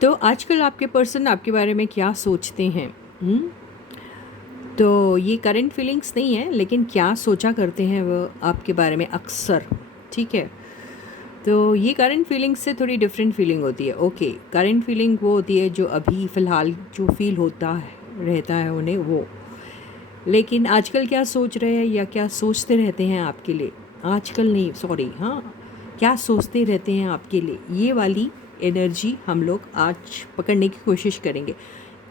तो आजकल आपके पर्सन आपके बारे में क्या सोचते हैं? तो ये करंट फीलिंग्स नहीं है, लेकिन क्या सोचा करते हैं वो आपके बारे में अक्सर, ठीक है? तो ये करंट फीलिंग्स से थोड़ी डिफरेंट फीलिंग होती है। ओके, करंट फीलिंग वो होती है जो अभी फ़िलहाल जो फ़ील होता है रहता है उन्हें वो। लेकिन आजकल क्या सोच रहे हैं या क्या सोचते रहते हैं आपके लिए? आजकल नहीं, सॉरी, हाँ, क्या सोचते रहते हैं आपके लिए, ये वाली एनर्जी हम लोग आज पकड़ने की कोशिश करेंगे।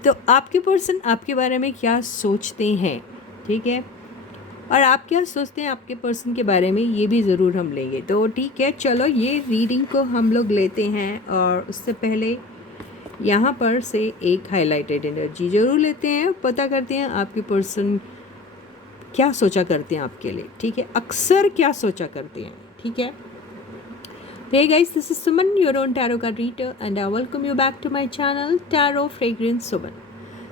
तो आपके पर्सन आपके बारे में क्या सोचते हैं, ठीक है? और आप क्या सोचते हैं आपके पर्सन के बारे में, ये भी ज़रूर हम लेंगे। तो ठीक है, चलो ये रीडिंग को हम लोग लेते हैं, और उससे पहले यहाँ पर से एक हाईलाइटेड एनर्जी ज़रूर लेते हैं, पता करते हैं आपके पर्सन क्या सोचा करते हैं आपके लिए, ठीक है? अक्सर क्या सोचा करते हैं, ठीक है? Hey guys, this is Suman, your own tarot card reader, and I welcome you back to my channel Tarot Fragrance Suman.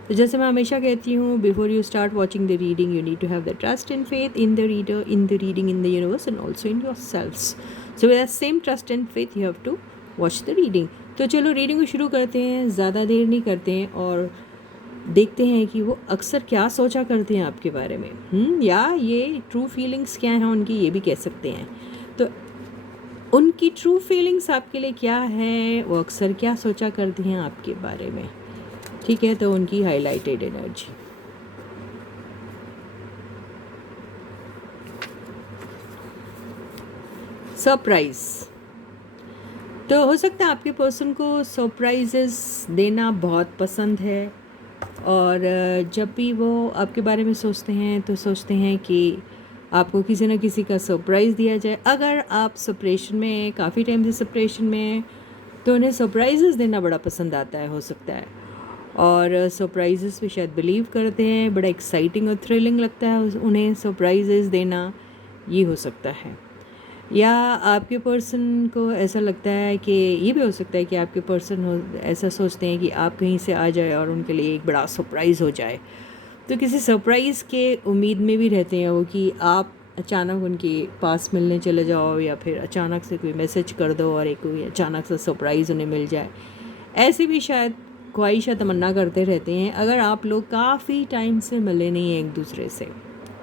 तो जैसे मैं हमेशा कहती हूँ, before you start watching the reading you need to have the trust and faith in the reader, in the reading, in the universe and also in your selves. So with that same trust and faith you have to watch the reading. तो चलो reading को शुरू करते हैं, ज़्यादा देर नहीं करते हैं, और देखते हैं कि वो अक्सर क्या सोचा करते हैं आपके बारे में, या ये ट्रू फीलिंग्स क्या हैं उनकी, ये भी कह सकते हैं। तो उनकी ट्रू फीलिंग्स आपके लिए क्या है, वो अक्सर क्या सोचा करती हैं आपके बारे में, ठीक है? तो उनकी हाईलाइटेड एनर्जी। सरप्राइज। तो हो सकता है आपके पर्सन को सरप्राइजेस देना बहुत पसंद है, और जब भी वो आपके बारे में सोचते हैं तो सोचते हैं कि आपको किसी न किसी का सरप्राइज़ दिया जाए। अगर आप सेपरेशन में हैं, काफ़ी टाइम से सेपरेशन में हैं, तो उन्हें सरप्राइजेस देना बड़ा पसंद आता है, हो सकता है। और सरप्राइजेस पे शायद बिलीव करते हैं, बड़ा एक्साइटिंग और थ्रिलिंग लगता है उन्हें सरप्राइजेस देना, ये हो सकता है। या आपके पर्सन को ऐसा लगता है कि ये भी हो सकता है कि आपके पर्सन हो ऐसा सोचते हैं कि आप कहीं से आ जाए और उनके लिए एक बड़ा सरप्राइज़ हो जाए। तो किसी सरप्राइज़ के उम्मीद में भी रहते हैं वो, कि आप अचानक उनके पास मिलने चले जाओ, या फिर अचानक से कोई मैसेज कर दो और एक कोई अचानक से सरप्राइज़ उन्हें मिल जाए। ऐसे भी शायद ख्वाहिश तमन्ना करते रहते हैं, अगर आप लोग काफ़ी टाइम से मिले नहीं हैं एक दूसरे से,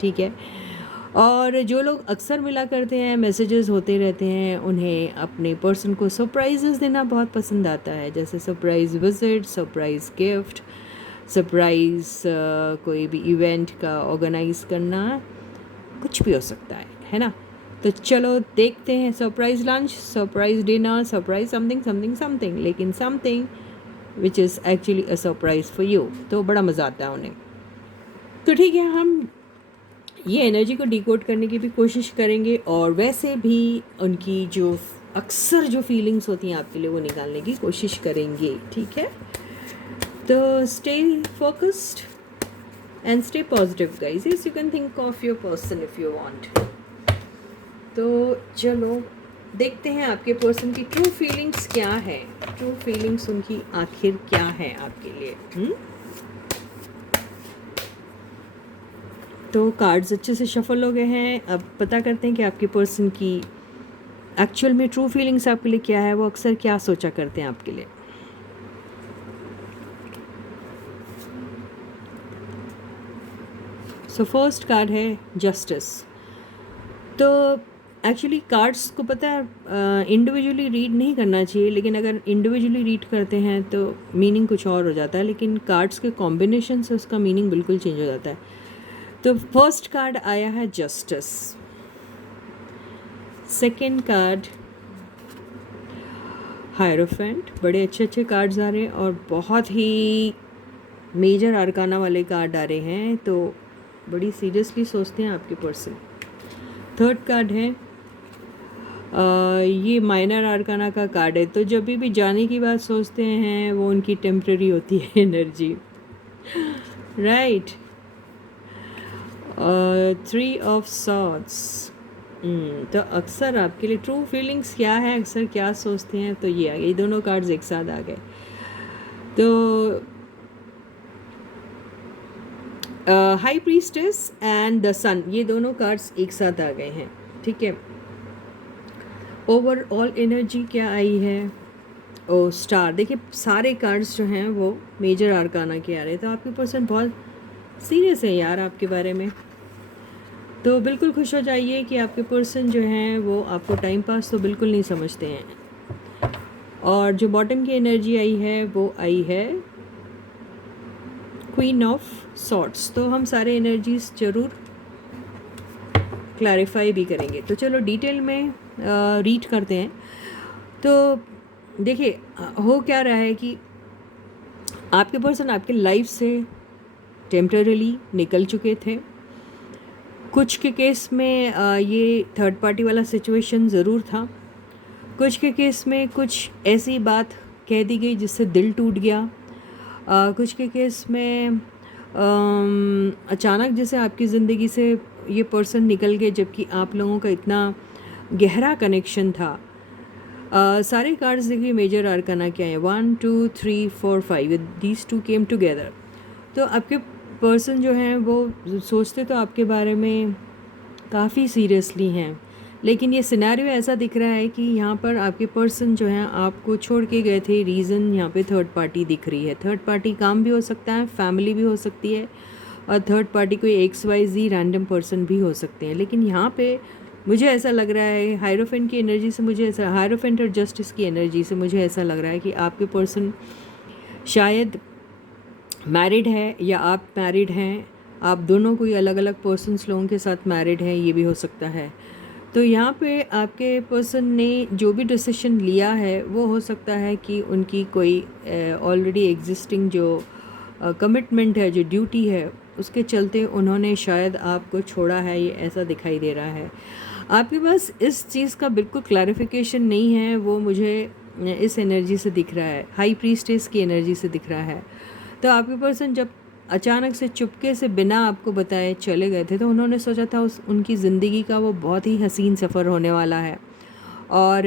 ठीक है? और जो लोग अक्सर मिला करते हैं, मैसेजेस होते रहते हैं, उन्हें अपने पर्सन को सरप्राइजेस देना बहुत पसंद आता है, जैसे surprise visit, surprise gift, surprise कोई भी इवेंट का ऑर्गेनाइज़ करना, कुछ भी हो सकता है ना? तो चलो देखते हैं, surprise lunch, surprise dinner, surprise something something something, लेकिन something which is actually a surprise for you. तो बड़ा मज़ा आता है उन्हें। तो ठीक है, हम ये एनर्जी को डिकोड करने की भी कोशिश करेंगे, और वैसे भी उनकी जो अक्सर जो फीलिंग्स होती हैं आपके लिए, वो निकालने की कोशिश करेंगे, ठीक है? तो stay focused and stay positive guys. Yes, you can think of your person if you want. तो चलो देखते हैं आपके पर्सन की ट्रू फीलिंग्स क्या है, ट्रू फीलिंग्स उनकी आखिर क्या है आपके लिए। तो कार्ड्स अच्छे से शफल हो गए हैं, अब पता करते हैं कि आपके पर्सन की एक्चुअल में ट्रू फीलिंग्स आपके लिए क्या है, वो अक्सर क्या सोचा करते हैं आपके लिए। सो फर्स्ट कार्ड है जस्टिस। तो एक्चुअली कार्ड्स को पता है इंडिविजुअली रीड नहीं करना चाहिए, लेकिन अगर इंडिविजुअली रीड करते हैं तो मीनिंग कुछ और हो जाता है, लेकिन कार्ड्स के कॉम्बिनेशन से उसका मीनिंग बिल्कुल चेंज हो जाता है। तो फर्स्ट कार्ड आया है जस्टिस, सेकेंड कार्ड हायरोफेंट। बड़े अच्छे अच्छे कार्ड्स आ रहे हैं, और बहुत ही मेजर आर्काना वाले कार्ड आ रहे हैं, तो बड़ी सीरियसली सोचते हैं आपके पर्सन। थर्ड कार्ड है ये माइनर आर्काना का कार्ड है, तो जब भी जाने की बात सोचते हैं वो उनकी टेम्प्रेरी होती है energy, right? Three of swords. तो अक्सर आपके लिए ट्रू फीलिंग्स क्या है, अक्सर क्या सोचते हैं, तो ये आ गए, ये दोनों कार्ड्स एक साथ आ गए। तो हाई प्रीस्टेस एंड द सन, ये दोनों कार्ड्स एक साथ आ गए हैं, ठीक है? ओवरऑल एनर्जी क्या आई है, ओ स्टार, देखिए सारे कार्ड्स जो हैं वो मेजर आर्काना के आ रहे हैं, तो आपके पर्सन बहुत सीरियस है यार आपके बारे में। तो बिल्कुल खुश हो जाइए कि आपके पर्सन जो हैं वो आपको टाइम पास तो बिल्कुल नहीं समझते हैं। और जो बॉटम की एनर्जी आई है वो आई है क्वीन ऑफ सॉर्ट्स। तो हम सारे एनर्जीज ज़रूर क्लैरिफाई भी करेंगे, तो चलो डिटेल में रीड करते हैं। तो देखिए हो क्या रहा है कि आपके पर्सन आपके लाइफ से टेम्पररीली निकल चुके थे। कुछ के केस में ये थर्ड पार्टी वाला सिचुएशन ज़रूर था, कुछ के केस में कुछ ऐसी बात कह दी गई जिससे दिल टूट गया, कुछ के केस में अचानक जैसे आपकी ज़िंदगी से ये पर्सन निकल गए जबकि आप लोगों का इतना गहरा कनेक्शन था। सारे कार्ड्स देखिए मेजर आर्काना क्या है, 1 2 3 4 5, दीज टू केम टुगेदर। तो आपके पर्सन जो हैं वो सोचते तो आपके बारे में काफ़ी सीरियसली हैं, लेकिन ये सिनेरियो ऐसा दिख रहा है कि यहाँ पर आपके पर्सन जो हैं आपको छोड़ के गए थे। रीज़न यहाँ पे थर्ड पार्टी दिख रही है। थर्ड पार्टी काम भी हो सकता है, फैमिली भी हो सकती है, और थर्ड पार्टी कोई XYZ रैंडम पर्सन भी हो सकते हैं। लेकिन यहाँ पे मुझे ऐसा लग रहा है हायरोफेंट की एनर्जी से, मुझे ऐसा हायरोफेंट और जस्टिस की एनर्जी से मुझे ऐसा लग रहा है कि आपके पर्सन शायद मैरिड है या आप मैरिड हैं, आप दोनों कोई अलग अलग पर्सन्स लोगों के साथ मैरिड हैं, ये भी हो सकता है। तो यहाँ पे आपके पर्सन ने जो भी डिसीजन लिया है वो हो सकता है कि उनकी कोई ऑलरेडी एग्जिस्टिंग जो कमिटमेंट है, जो ड्यूटी है, उसके चलते उन्होंने शायद आपको छोड़ा है, ये ऐसा दिखाई दे रहा है। आपके पास इस चीज़ का बिल्कुल क्लैरिफिकेशन नहीं है, वो मुझे इस एनर्जी से दिख रहा है, हाई प्रीस्टेस की एनर्जी से दिख रहा है। तो आपके पर्सन जब अचानक से चुपके से बिना आपको बताए चले गए थे, तो उन्होंने सोचा था उनकी ज़िंदगी का वो बहुत ही हसीन सफ़र होने वाला है, और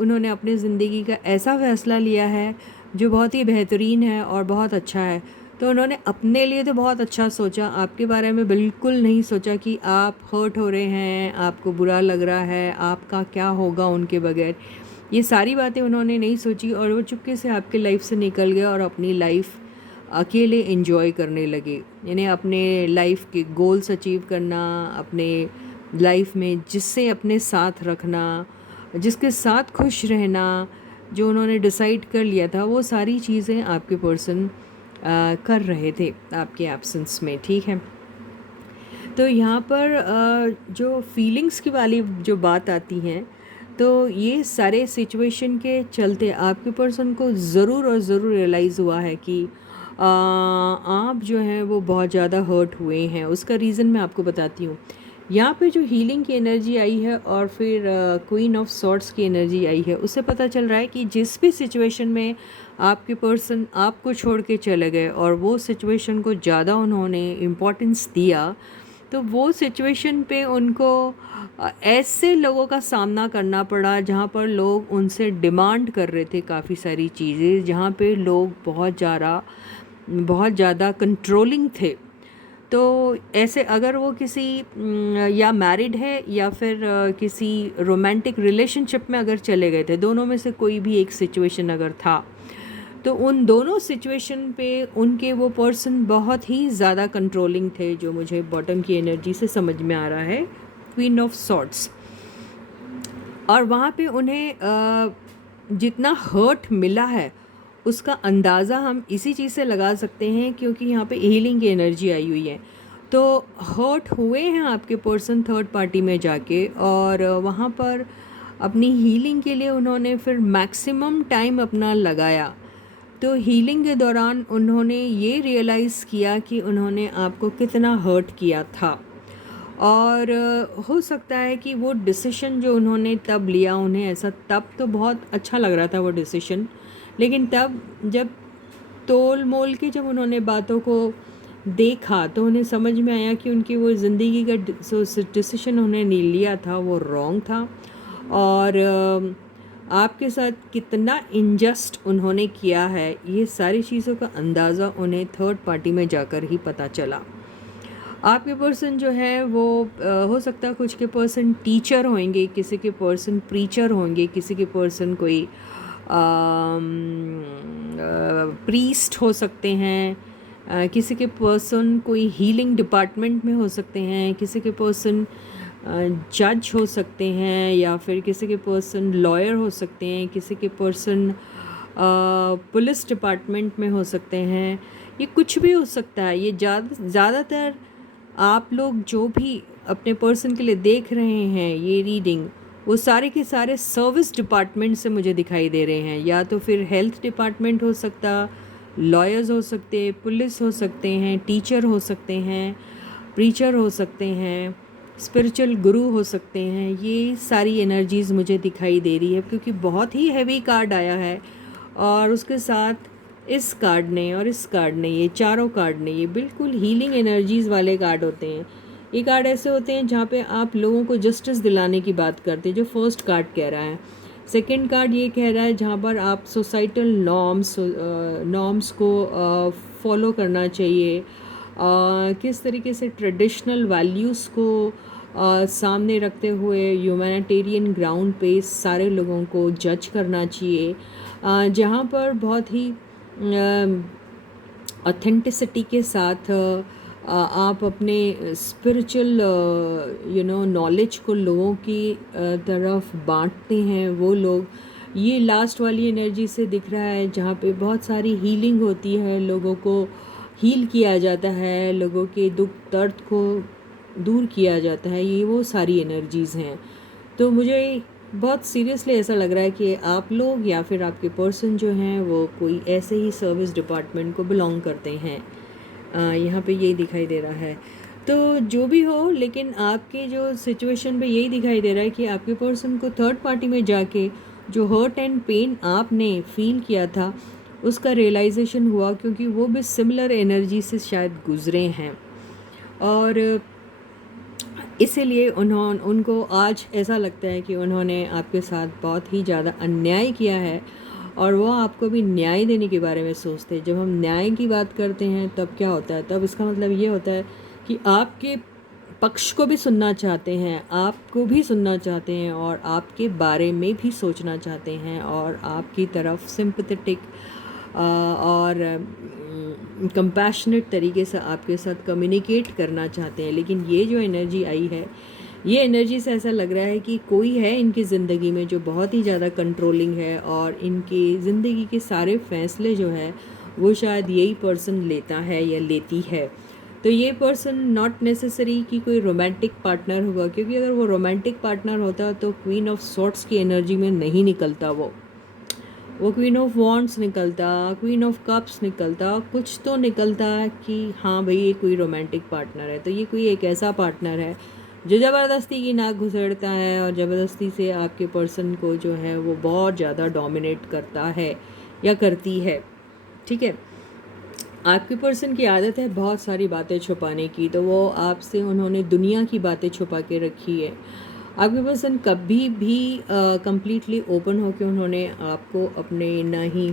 उन्होंने अपनी ज़िंदगी का ऐसा फ़ैसला लिया है जो बहुत ही बेहतरीन है और बहुत अच्छा है। तो उन्होंने अपने लिए तो बहुत अच्छा सोचा, आपके बारे में बिल्कुल नहीं सोचा कि आप हर्ट हो रहे हैं, आपको बुरा लग रहा है, आपका क्या होगा उनके बगैर। ये सारी बातें उन्होंने नहीं सोची और वो चुपके से आपके लाइफ से निकल गए और अपनी लाइफ अकेले एंजॉय करने लगे। यानी अपने लाइफ के गोल्स अचीव करना, अपने लाइफ में जिससे अपने साथ रखना, जिसके साथ खुश रहना, जो उन्होंने डिसाइड कर लिया था, वो सारी चीज़ें आपके पर्सन कर रहे थे आपके एब्सेंस में। ठीक है, तो यहाँ पर जो फीलिंग्स की वाली जो बात आती हैं, तो ये सारे सिचुएशन के चलते आपके पर्सन को ज़रूर और ज़रूर रियलाइज़ हुआ है कि आप जो हैं वो बहुत ज़्यादा हर्ट हुए हैं। उसका रीज़न मैं आपको बताती हूँ। यहाँ पे जो हीलिंग की एनर्जी आई है और फिर क्वीन ऑफ सॉर्ट्स की एनर्जी आई है, उससे पता चल रहा है कि जिस भी सिचुएशन में आपके पर्सन आपको छोड़ के चले गए और वो सिचुएशन को ज़्यादा उन्होंने इम्पोर्टेंस दिया, तो वो सिचुएशन पे उनको ऐसे लोगों का सामना करना पड़ा जहाँ पर लोग उनसे डिमांड कर रहे थे काफ़ी सारी चीज़ें, जहाँ पे लोग बहुत ज़्यादा कंट्रोलिंग थे। तो ऐसे अगर वो किसी या मैरिड है या फिर किसी रोमांटिक रिलेशनशिप में अगर चले गए थे, दोनों में से कोई भी एक सिचुएशन अगर था, तो उन दोनों सिचुएशन पे उनके वो पर्सन बहुत ही ज़्यादा कंट्रोलिंग थे, जो मुझे बॉटम की एनर्जी से समझ में आ रहा है, क्वीन ऑफ सॉर्ट्स। और वहाँ पे उन्हें जितना हर्ट मिला है उसका अंदाज़ा हम इसी चीज़ से लगा सकते हैं, क्योंकि यहाँ पे हीलिंग की एनर्जी आई हुई है। तो हर्ट हुए हैं आपके पर्सन थर्ड पार्टी में जाके, और वहाँ पर अपनी हीलिंग के लिए उन्होंने फिर मैक्सिमम टाइम अपना लगाया। तो हीलिंग के दौरान उन्होंने ये रियलाइज़ किया कि उन्होंने आपको कितना हर्ट किया था, और हो सकता है कि वो डिसीशन जो उन्होंने तब लिया, उन्हें ऐसा तब तो बहुत अच्छा लग रहा था वो डिसीशन, लेकिन तब जब तोल मोल के जब उन्होंने बातों को देखा तो उन्हें समझ में आया कि उनकी वो ज़िंदगी का डिसीशन उन्हें लिया था वो रॉन्ग था, और आपके साथ कितना इनजस्ट उन्होंने किया है, ये सारी चीज़ों का अंदाज़ा उन्हें थर्ड पार्टी में जाकर ही पता चला। आपके पर्सन जो है वो हो सकता है कुछ के पर्सन टीचर होंगे, किसी के पर्सन प्रीचर होंगे, किसी के पर्सन कोई प्रीस्ट हो सकते हैं, किसी के पर्सन कोई हीलिंग डिपार्टमेंट में हो सकते हैं, किसी के पर्सन जज हो सकते हैं, या फिर किसी के पर्सन लॉयर हो सकते हैं, किसी के पर्सन पुलिस डिपार्टमेंट में हो सकते हैं। ये कुछ भी हो सकता है। ये ज़्यादातर आप लोग जो भी अपने पर्सन के लिए देख रहे हैं ये रीडिंग, वो सारे के सारे सर्विस डिपार्टमेंट से मुझे दिखाई दे रहे हैं। या तो फिर हेल्थ डिपार्टमेंट हो सकता, लॉयर्स हो सकते, पुलिस हो सकते हैं, टीचर हो सकते हैं, प्रीचर हो सकते हैं, स्पिरिचुअल गुरु हो सकते हैं। ये सारी एनर्जीज़ मुझे दिखाई दे रही है क्योंकि बहुत ही हैवी कार्ड आया है। और उसके साथ इस कार्ड ने और इस कार्ड ने, ये चारों कार्ड ने, ये बिल्कुल हीलिंग एनर्जीज़ वाले कार्ड होते हैं। ये कार्ड ऐसे होते हैं जहाँ पे आप लोगों को जस्टिस दिलाने की बात करते हैं, जो फर्स्ट कार्ड कह रहा है। सेकंड कार्ड ये कह रहा है जहाँ पर आप सोसाइटल नॉर्म्स को फॉलो करना चाहिए, किस तरीके से ट्रेडिशनल वैल्यूज़ को सामने रखते हुए ह्यूमैनिटेरियन ग्राउंड पे सारे लोगों को जज करना चाहिए, जहाँ पर बहुत ही ऑथेंटिसिटी के साथ आप अपने स्पिरिचुअल नॉलेज को लोगों की तरफ बांटते हैं। वो लोग, ये लास्ट वाली एनर्जी से दिख रहा है जहाँ पे बहुत सारी हीलिंग होती है, लोगों को हील किया जाता है, लोगों के दुख दर्द को दूर किया जाता है। ये वो सारी एनर्जीज़ हैं। तो मुझे बहुत सीरियसली ऐसा लग रहा है कि आप लोग या फिर आपके पर्सन जो हैं वो कोई ऐसे ही सर्विस डिपार्टमेंट को बिलोंग करते हैं। यहाँ पे यही दिखाई दे रहा है। तो जो भी हो, लेकिन आपके जो सिचुएशन पे यही दिखाई दे रहा है कि आपके पर्सन को थर्ड पार्टी में जाके जो हर्ट एंड पेन आपने फील किया था उसका रियलाइजेशन हुआ, क्योंकि वो भी सिमिलर एनर्जी से शायद गुजरे हैं। और इसीलिए उनको आज ऐसा लगता है कि उन्होंने आपके साथ बहुत ही ज़्यादा अन्याय किया है और वो आपको भी न्याय देने के बारे में सोचते हैं। जब हम न्याय की बात करते हैं तब क्या होता है, तब इसका मतलब ये होता है कि आपके पक्ष को भी सुनना चाहते हैं, आपको भी सुनना चाहते हैं और आपके बारे में भी सोचना चाहते हैं और आपकी तरफ सिंपैथेटिक और कंपैशनेट तरीके से आपके साथ कम्युनिकेट करना चाहते हैं। लेकिन ये जो एनर्जी आई है, ये एनर्जी से ऐसा लग रहा है कि कोई है इनकी ज़िंदगी में जो बहुत ही ज़्यादा कंट्रोलिंग है और इनकी ज़िंदगी के सारे फैसले जो है वो शायद यही पर्सन लेता है या लेती है। तो ये पर्सन नॉट नेसेसरी कि कोई रोमांटिक पार्टनर होगा, क्योंकि अगर वो रोमांटिक पार्टनर होता तो क्वीन ऑफ सॉर्ट्स की एनर्जी में नहीं निकलता, वो क्वीन ऑफ वॉन्ड्स निकलता, क्वीन ऑफ कप्स निकलता, कुछ तो निकलता कि हाँ भाई ये कोई रोमांटिक पार्टनर है। तो ये कोई एक ऐसा पार्टनर है जो ज़बरदस्ती की नाक घुसेड़ता है और ज़बरदस्ती से आपके पर्सन को जो है वो बहुत ज़्यादा डोमिनेट करता है या करती है। ठीक है, आपके पर्सन की आदत है बहुत सारी बातें छुपाने की, तो वो आपसे उन्होंने दुनिया की बातें छुपा के रखी है। आपके पर्सन कभी भी कम्प्लीटली ओपन हो के उन्होंने आपको अपने ना ही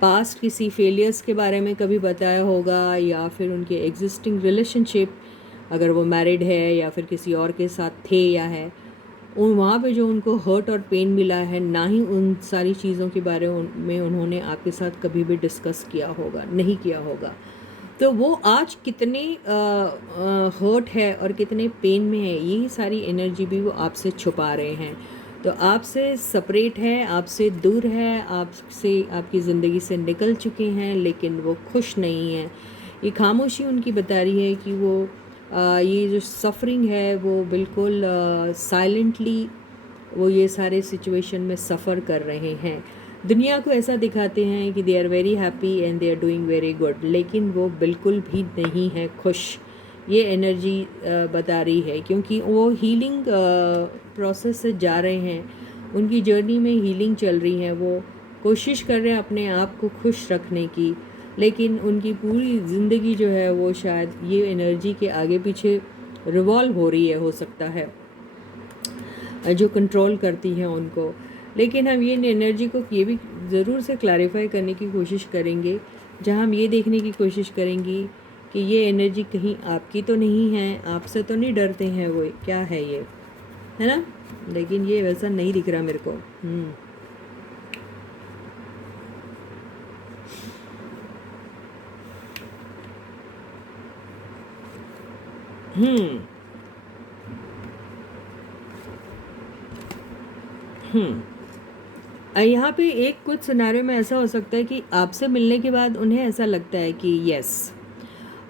पास्ट किसी फेलियर्स के बारे में कभी बताया होगा या फिर उनके एग्जिस्टिंग रिलेशनशिप, अगर वो मैरिड है या फिर किसी और के साथ थे या है, उन वहाँ पे जो उनको हर्ट और पेन मिला है, ना ही उन सारी चीज़ों के बारे में उन्होंने आपके साथ कभी भी डिस्कस किया होगा, नहीं किया होगा। तो वो आज कितने हर्ट है और कितने पेन में है, यही सारी एनर्जी भी वो आपसे छुपा रहे हैं। तो आपसे सेपरेट है, आपसे दूर है, आपसे आपकी ज़िंदगी से निकल चुके हैं, लेकिन वो खुश नहीं हैं। ये खामोशी उनकी बता रही है कि वो ये जो सफ़रिंग है वो बिल्कुल साइलेंटली वो ये सारे सिचुएशन में सफ़र कर रहे हैं। दुनिया को ऐसा दिखाते हैं कि they are very happy and they are doing very good, लेकिन वो बिल्कुल भी नहीं है खुश। ये एनर्जी बता रही है, क्योंकि वो हीलिंग प्रोसेस से जा रहे हैं, उनकी जर्नी में हीलिंग चल रही है, वो कोशिश कर रहे हैं अपने आप को खुश रखने की, लेकिन उनकी पूरी ज़िंदगी जो है वो शायद ये एनर्जी के आगे पीछे रिवॉल्व हो रही है, हो सकता है, जो कंट्रोल करती है उनको। लेकिन हम ये एनर्जी को ये भी ज़रूर से क्लैरिफाई करने की कोशिश करेंगे, जहाँ हम ये देखने की कोशिश करेंगे कि ये एनर्जी कहीं आपकी तो नहीं है, आपसे तो नहीं डरते हैं, वो क्या है ये, है ना। लेकिन ये वैसा नहीं दिख रहा मेरे को। हम्म हम्म यहाँ पे एक कुछ सिनेरियो में ऐसा हो सकता है कि आपसे मिलने के बाद उन्हें ऐसा लगता है कि यस,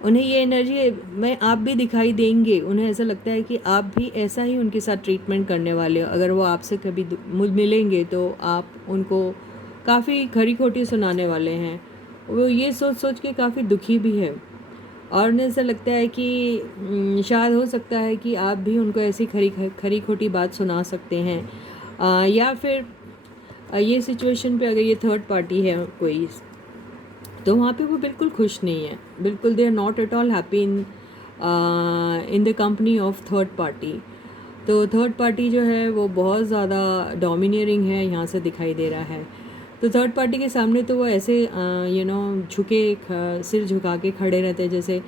उन्हें ये एनर्जी में आप भी दिखाई देंगे। उन्हें ऐसा लगता है कि आप भी ऐसा ही उनके साथ ट्रीटमेंट करने वाले हो। अगर वो आपसे कभी मिलेंगे तो आप उनको काफ़ी खरी खोटी सुनाने वाले हैं। वो ये सोच सोच के काफ़ी दुखी भी है, और उन्हें ऐसा लगता है कि शायद हो सकता है कि आप भी उनको ऐसी खरी खोटी बात सुना सकते हैं। या फिर ये सिचुएशन पे अगर ये थर्ड पार्टी है कोई, तो वहाँ पे वो बिल्कुल खुश नहीं है, बिल्कुल they are not at all happy in the company of third party. तो थर्ड पार्टी जो है वो बहुत ज़्यादा डोमिनेटिंग है, यहाँ से दिखाई दे रहा है। तो थर्ड पार्टी के सामने तो वो ऐसे सिर झुका के खड़े रहते हैं, जैसे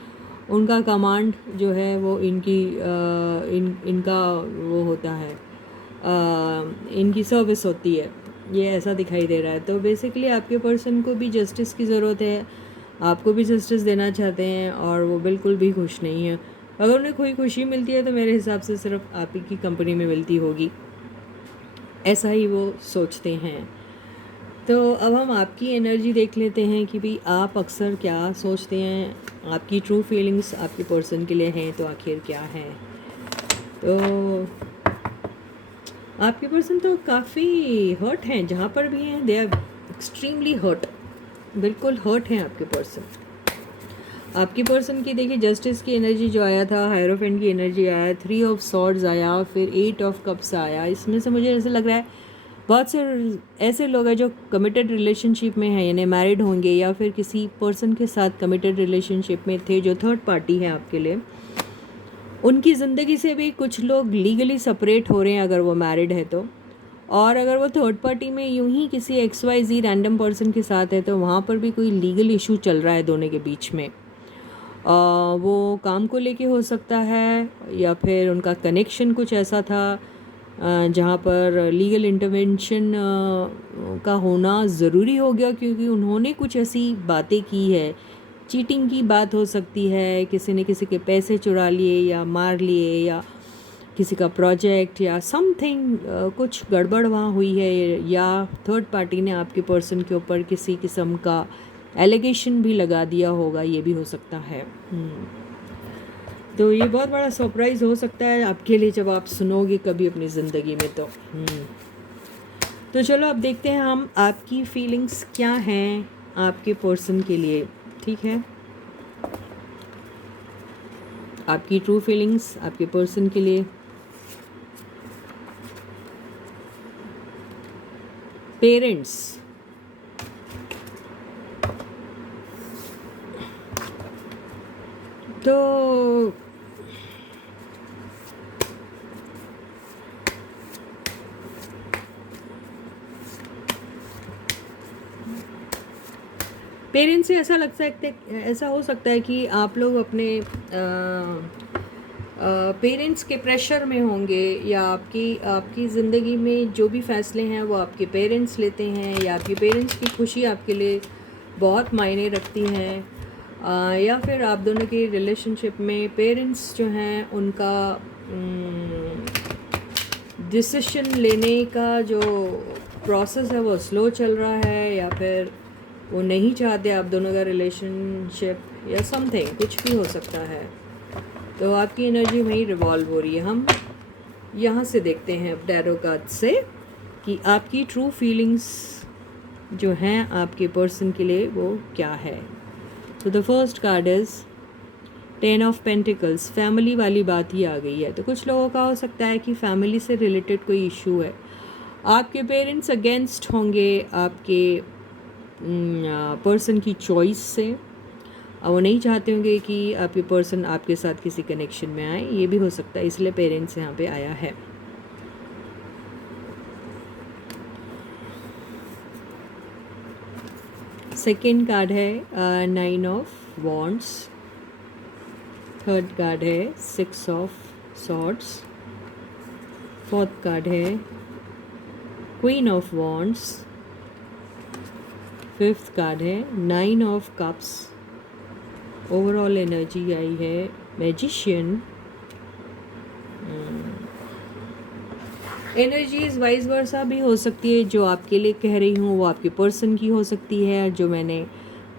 उनका कमांड जो है वो इनका वो होता है, इनकी सर्विस होती है, ये ऐसा दिखाई दे रहा है। तो बेसिकली आपके पर्सन को भी जस्टिस की ज़रूरत है, आपको भी जस्टिस देना चाहते हैं, और वो बिल्कुल भी खुश नहीं है। अगर उन्हें कोई खुशी मिलती है तो मेरे हिसाब से सिर्फ आप ही की कंपनी में मिलती होगी, ऐसा ही वो सोचते हैं। तो अब हम आपकी एनर्जी देख लेते हैं कि भाई आप अक्सर क्या सोचते हैं, आपकी ट्रू फीलिंग्स आपके पर्सन के लिए हैं तो आखिर क्या है। तो आपके पर्सन तो काफ़ी हर्ट हैं, जहाँ पर भी हैं दे आर एक्सट्रीमली हर्ट, बिल्कुल हर्ट हैं आपके पर्सन। आपके पर्सन की देखिए जस्टिस की एनर्जी जो आया था, हायरोफेंट की एनर्जी आया, 3 ऑफ सॉर्ड्स आया, फिर 8 ऑफ कप्स आया। इसमें से मुझे ऐसा लग रहा है बहुत से ऐसे लोग हैं जो कमिटेड रिलेशनशिप में हैं, यानी मैरिड होंगे या फिर किसी पर्सन के साथ कमिटेड रिलेशनशिप में थे जो थर्ड पार्टी है आपके लिए। उनकी ज़िंदगी से भी कुछ लोग लीगली सेपरेट हो रहे हैं अगर वो मैरिड है तो, और अगर वो थर्ड पार्टी में यूं ही किसी XYZ रैंडम पर्सन के साथ है तो वहाँ पर भी कोई लीगल इशू चल रहा है दोनों के बीच में। वो काम को लेके हो सकता है, या फिर उनका कनेक्शन कुछ ऐसा था जहाँ पर लीगल इंटरवेंशन का होना ज़रूरी हो गया, क्योंकि उन्होंने कुछ ऐसी बातें की है। चीटिंग की बात हो सकती है, किसी ने किसी के पैसे चुरा लिए या मार लिए, या किसी का प्रोजेक्ट या समथिंग, कुछ गड़बड़ वहाँ हुई है, या थर्ड पार्टी ने आपके पर्सन के ऊपर किसी किस्म का एलिगेशन भी लगा दिया होगा, ये भी हो सकता है। तो ये बहुत बड़ा सरप्राइज़ हो सकता है आपके लिए जब आप सुनोगे कभी अपनी ज़िंदगी में। तो चलो अब देखते हैं हम आपकी फीलिंग्स क्या हैं आपके पर्सन के लिए, ठीक है। आपकी ट्रू फीलिंग्स आपके पर्सन के लिए। पेरेंट्स, तो पेरेंट्स से ऐसा हो सकता है कि आप लोग अपने पेरेंट्स के प्रेशर में होंगे, या आपकी ज़िंदगी में जो भी फ़ैसले हैं वो आपके पेरेंट्स लेते हैं, या आपके पेरेंट्स की खुशी आपके लिए बहुत मायने रखती हैं, या फिर आप दोनों के रिलेशनशिप में पेरेंट्स जो हैं उनका डिसीशन लेने का जो प्रोसेस है वो स्लो चल रहा है, या फिर वो नहीं चाहते आप दोनों का रिलेशनशिप, या समथिंग कुछ भी हो सकता है। तो आपकी एनर्जी वहीं रिवॉल्व हो रही है। हम यहाँ से देखते हैं टैरो कार्ड से कि आपकी ट्रू फीलिंग्स जो हैं आपके पर्सन के लिए वो क्या है। तो the first card is 10 of pentacles, family वाली बात ही आ गई है। तो कुछ लोगों का हो सकता है कि फैमिली से रिलेटेड कोई इशू है, आपके पेरेंट्स अगेंस्ट होंगे आपके पर्सन की चॉइस से, वो नहीं चाहते होंगे कि आपके पर्सन आपके साथ किसी कनेक्शन में आए, ये भी हो सकता है, इसलिए पेरेंट्स यहाँ पे आया है। सेकेंड कार्ड है 9 ऑफ वॉन्ड्स, थर्ड कार्ड है 6 ऑफ सॉर्ड्स, फोर्थ कार्ड है queen of wands, fifth card है 9 ऑफ कप्स। ओवरऑल एनर्जी आई है मैजिशियन, एनर्जीज वाइस वर्सा भी हो सकती है, जो आपके लिए कह रही हूँ वो आपके पर्सन की हो सकती है, जो मैंने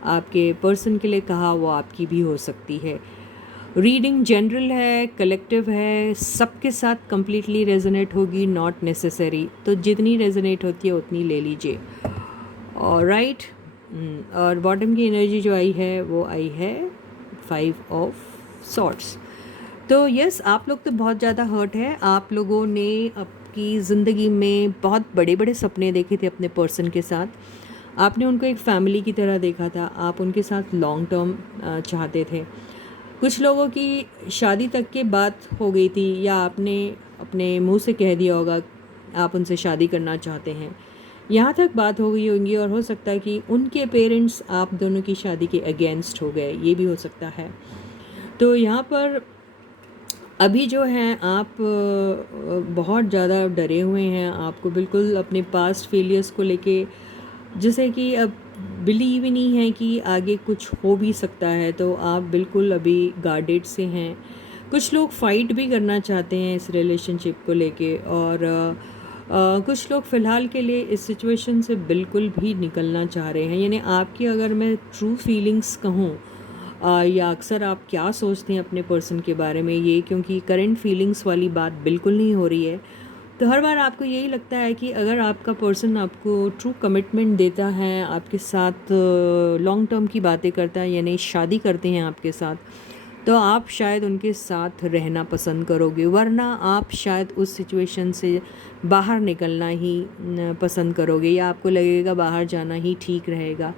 आपके पर्सन के लिए कहा वो आपकी भी हो सकती है। रीडिंग जनरल है, कलेक्टिव है, सबके साथ कंप्लीटली रेजोनेट होगी, नॉट नेसेसरी, तो जितनी रेजोनेट होती है उतनी ले लीजिए। और राइट, और बॉटम की एनर्जी जो आई है वो आई है 5 ऑफ सॉर्ट्स। तो यस, आप लोग तो बहुत ज़्यादा हर्ट है। आप लोगों ने आपकी ज़िंदगी में बहुत बड़े बड़े सपने देखे थे अपने पर्सन के साथ। आपने उनको एक फैमिली की तरह देखा था, आप उनके साथ लॉन्ग टर्म चाहते थे। कुछ लोगों की शादी तक की बात हो गई थी, या आपने अपने मुंह से कह दिया होगा आप उनसे शादी करना चाहते हैं, यहाँ तक बात हो गई होंगी। और हो सकता है कि उनके पेरेंट्स आप दोनों की शादी के अगेंस्ट हो गए, ये भी हो सकता है। तो यहाँ पर अभी जो हैं आप बहुत ज़्यादा डरे हुए हैं, आपको बिल्कुल अपने पास्ट फेलियर्स को लेके जैसे कि अब बिलीव ही नहीं है कि आगे कुछ हो भी सकता है, तो आप बिल्कुल अभी गार्डेड से हैं। कुछ लोग फाइट भी करना चाहते हैं इस रिलेशनशिप को लेके, और कुछ लोग फ़िलहाल के लिए इस सिचुएशन से बिल्कुल भी निकलना चाह रहे हैं। यानी आपकी अगर मैं ट्रू फीलिंग्स कहूँ, या अक्सर आप क्या सोचते हैं अपने पर्सन के बारे में, ये क्योंकि करंट फीलिंग्स वाली बात बिल्कुल नहीं हो रही है, तो हर बार आपको यही लगता है कि अगर आपका पर्सन आपको ट्रू कमिटमेंट देता है, आपके साथ लॉन्ग टर्म की बातें करता है, यानी शादी करते हैं आपके साथ, तो आप शायद उनके साथ रहना पसंद करोगे, वरना आप शायद उस सिचुएशन से बाहर निकलना ही पसंद करोगे, या आपको लगेगा बाहर जाना ही ठीक रहेगा।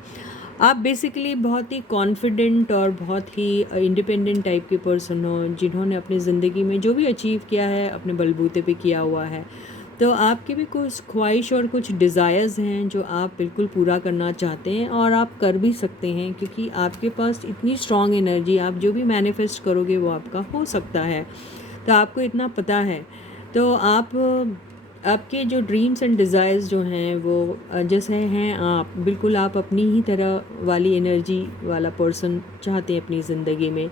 आप बेसिकली बहुत ही कॉन्फिडेंट और बहुत ही इंडिपेंडेंट टाइप के पर्सन हो, जिन्होंने अपनी ज़िंदगी में जो भी अचीव किया है अपने बलबूते पे किया हुआ है। तो आपकी भी कुछ ख्वाहिश और कुछ डिज़ायर्स हैं जो आप बिल्कुल पूरा करना चाहते हैं, और आप कर भी सकते हैं, क्योंकि आपके पास इतनी स्ट्रॉन्ग एनर्जी, आप जो भी मैनिफेस्ट करोगे वो आपका हो सकता है। तो आपको इतना पता है। तो आपके जो ड्रीम्स एंड डिज़ायर्स जो हैं वो जैसे हैं, आप बिल्कुल आप अपनी ही तरह वाली एनर्जी वाला पर्सन चाहते हैं अपनी ज़िंदगी में।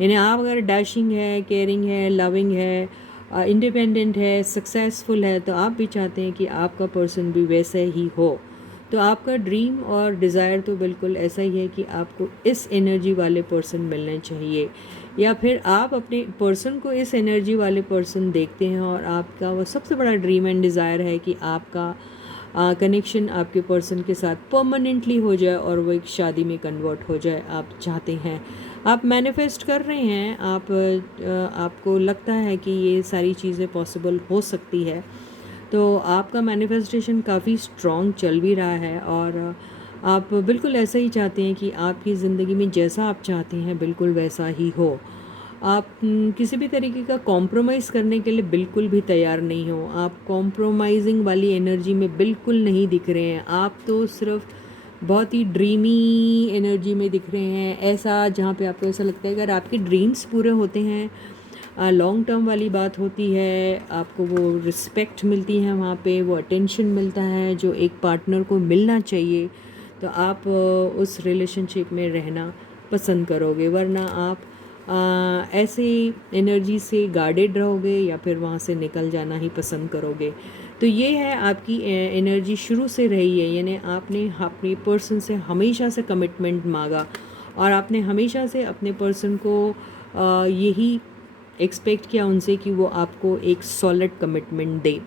यानी आप अगर डैशिंग है, केयरिंग है, लविंग है, इंडिपेंडेंट है, सक्सेसफुल है, तो आप भी चाहते हैं कि आपका पर्सन भी वैसे ही हो। तो आपका ड्रीम और डिज़ायर तो बिल्कुल ऐसा ही है कि आपको इस एनर्जी वाले पर्सन मिलने चाहिए, या फिर आप अपने पर्सन को इस एनर्जी वाले पर्सन देखते हैं, और आपका वो सबसे बड़ा ड्रीम एंड डिज़ायर है कि आपका कनेक्शन आपके पर्सन के साथ परमानेंटली हो जाए और वो एक शादी में कन्वर्ट हो जाए। आप चाहते हैं, आप मैनिफेस्ट कर रहे हैं, आपको लगता है कि ये सारी चीज़ें पॉसिबल हो सकती है। तो आपका मैनिफेस्टेशन काफ़ी स्ट्रॉन्ग चल भी रहा है, और आप बिल्कुल ऐसा ही चाहते हैं कि आपकी ज़िंदगी में जैसा आप चाहते हैं बिल्कुल वैसा ही हो। आप किसी भी तरीके का कॉम्प्रोमाइज़ करने के लिए बिल्कुल भी तैयार नहीं हो। आप कॉम्प्रोमाइज़िंग वाली एनर्जी में बिल्कुल नहीं दिख रहे हैं। आप तो सिर्फ बहुत ही ड्रीमी एनर्जी में दिख रहे हैं, ऐसा जहाँ पे आपको ऐसा लगता है अगर आपके ड्रीम्स पूरे होते हैं, लॉन्ग टर्म वाली बात होती है, आपको वो रिस्पेक्ट मिलती है, वहाँ पे वो अटेंशन मिलता है जो एक पार्टनर को मिलना चाहिए, तो आप उस रिलेशनशिप में रहना पसंद करोगे। वरना आप ऐसे एनर्जी से गार्डेड रहोगे, या फिर वहाँ से निकल जाना ही पसंद करोगे। तो ये है आपकी एनर्जी शुरू से रही है। यानी आपने अपने पर्सन से हमेशा से कमिटमेंट मांगा, और आपने हमेशा से अपने पर्सन को यही एक्सपेक्ट किया उनसे कि वो आपको एक सॉलिड कमिटमेंट दे।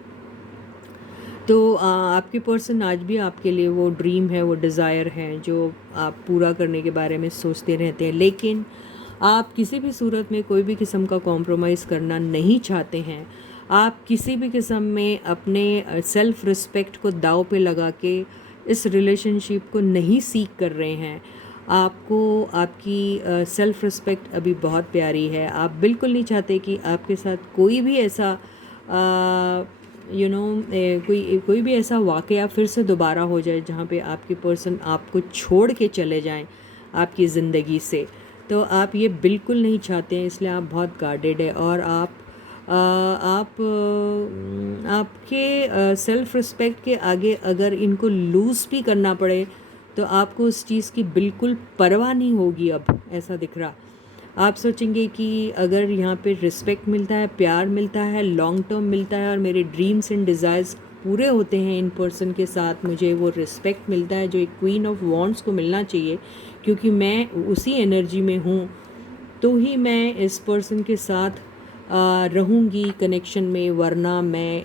तो आपके पर्सन आज भी आपके लिए वो ड्रीम है, वो डिज़ायर है जो आप पूरा करने के बारे में सोचते रहते हैं, लेकिन आप किसी भी सूरत में कोई भी किस्म का कॉम्प्रोमाइज़ करना नहीं चाहते हैं। आप किसी भी किस्म में अपने सेल्फ़ रिस्पेक्ट को दांव पे लगा के इस रिलेशनशिप को नहीं सीख कर रहे हैं। आपको आपकी सेल्फ़ रिस्पेक्ट अभी बहुत प्यारी है। आप बिल्कुल नहीं चाहते कि आपके साथ कोई भी ऐसा कोई भी ऐसा वाक़या फिर से दोबारा हो जाए जहाँ पे आपके पर्सन आपको छोड़ के चले जाएं आपकी ज़िंदगी से। तो आप ये बिल्कुल नहीं चाहते हैं, इसलिए आप बहुत गार्डेड है, और आपके सेल्फ़ रिस्पेक्ट के आगे अगर इनको लूज़ भी करना पड़े तो आपको उस चीज़ की बिल्कुल परवाह नहीं होगी अब, ऐसा दिख रहा। आप सोचेंगे कि अगर यहाँ पे रिस्पेक्ट मिलता है, प्यार मिलता है, लॉन्ग टर्म मिलता है और मेरे ड्रीम्स एंड डिज़ायर्स पूरे होते हैं इन पर्सन के साथ, मुझे वो रिस्पेक्ट मिलता है जो एक क्वीन ऑफ वॉन्ड्स को मिलना चाहिए, क्योंकि मैं उसी एनर्जी में हूँ, तो ही मैं इस पर्सन के साथ रहूँगी कनेक्शन में, वरना मैं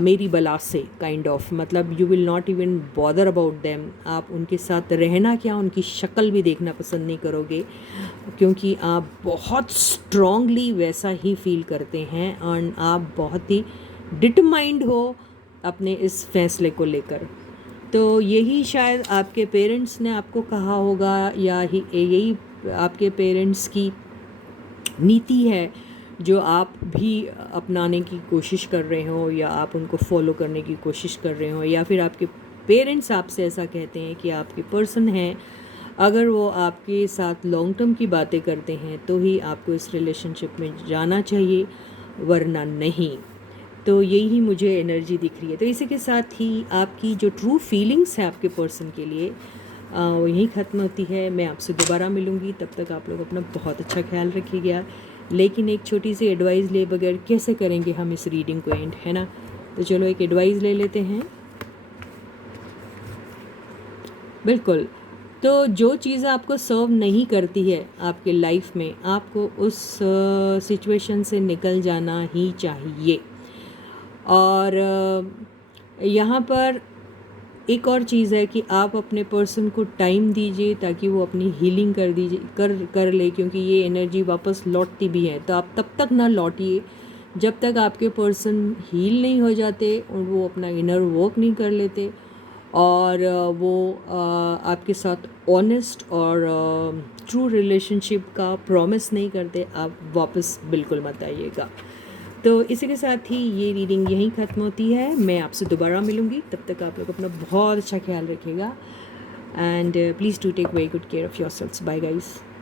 मेरी बला से काइंड ऑफ, मतलब you will not even bother about them. आप उनके साथ रहना क्या, उनकी शक्ल भी देखना पसंद नहीं करोगे, क्योंकि आप बहुत स्ट्रांगली वैसा ही फील करते हैं और आप बहुत ही डिटरमाइंड हो अपने इस फैसले को लेकर। तो यही शायद आपके पेरेंट्स ने आपको कहा होगा, या यही आपके पेरेंट्स की नीति है जो आप भी अपनाने की कोशिश कर रहे हो, या आप उनको फॉलो करने की कोशिश कर रहे हो, या फिर आपके पेरेंट्स आपसे ऐसा कहते हैं कि आपके पर्सन हैं, अगर वो आपके साथ लॉन्ग टर्म की बातें करते हैं तो ही आपको इस रिलेशनशिप में जाना चाहिए, वरना नहीं। तो यही मुझे एनर्जी दिख रही है। तो इसी के साथ ही आपकी जो ट्रू फीलिंग्स है आपके पर्सन के लिए वो यहीं ख़त्म होती है। मैं आपसे दोबारा मिलूँगी, तब तक आप लोग अपना बहुत अच्छा ख्याल रखिएगा। लेकिन एक छोटी सी एडवाइस ले बगैर कैसे करेंगे हम इस रीडिंग को एंड, है ना? तो चलो एक एडवाइस ले लेते हैं। बिल्कुल। तो जो चीज़ आपको सर्व नहीं करती है आपके लाइफ में, आपको उस सिचुएशन से निकल जाना ही चाहिए। और यहाँ पर एक और चीज़ है कि आप अपने पर्सन को टाइम दीजिए ताकि वो अपनी हीलिंग कर ले, क्योंकि ये एनर्जी वापस लौटती भी है। तो आप तब तक ना लौटिए जब तक आपके पर्सन हील नहीं हो जाते और वो अपना इनर वर्क नहीं कर लेते, और वो आपके साथ ऑनेस्ट और ट्रू रिलेशनशिप का प्रॉमिस नहीं करते, आप वापस बिल्कुल मत आइएगा। तो इसी के साथ ही ये रीडिंग यहीं ख़त्म होती है। मैं आपसे दोबारा मिलूँगी, तब तक आप लोग अपना बहुत अच्छा ख्याल रखिएगा, and please do take very good care of yourselves. Bye guys.